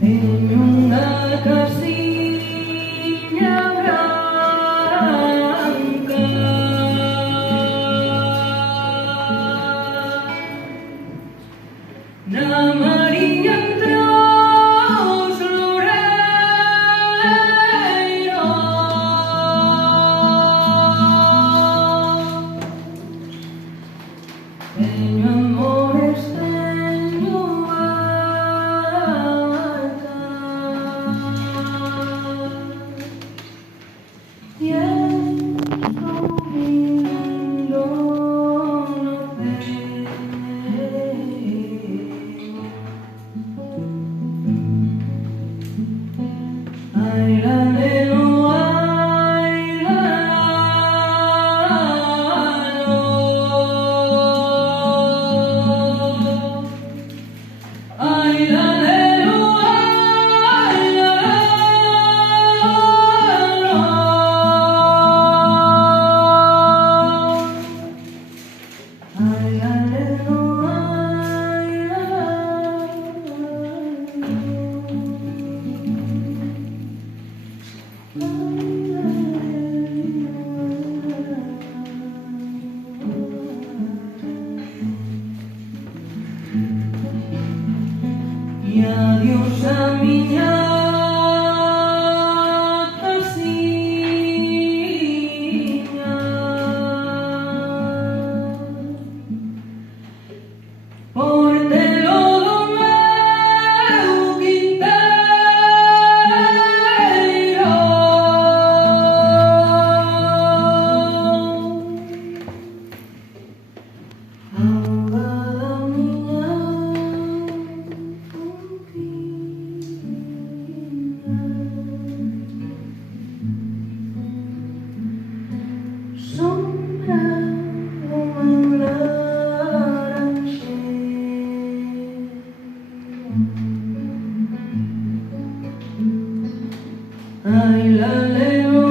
en una casilla blanca, na mariña entre os loureiros, teño amores, teño y estou vindo no peito. Ai, la, lelo, ai, la, lo. Ai, la, lelo, ai, la, lo. Ai, la, lelo, ai, la, e adiós a miña casiña, portelo do meu quinteiro. Auga da miña sombra do meu laranjeiro. Ai, la, lelo,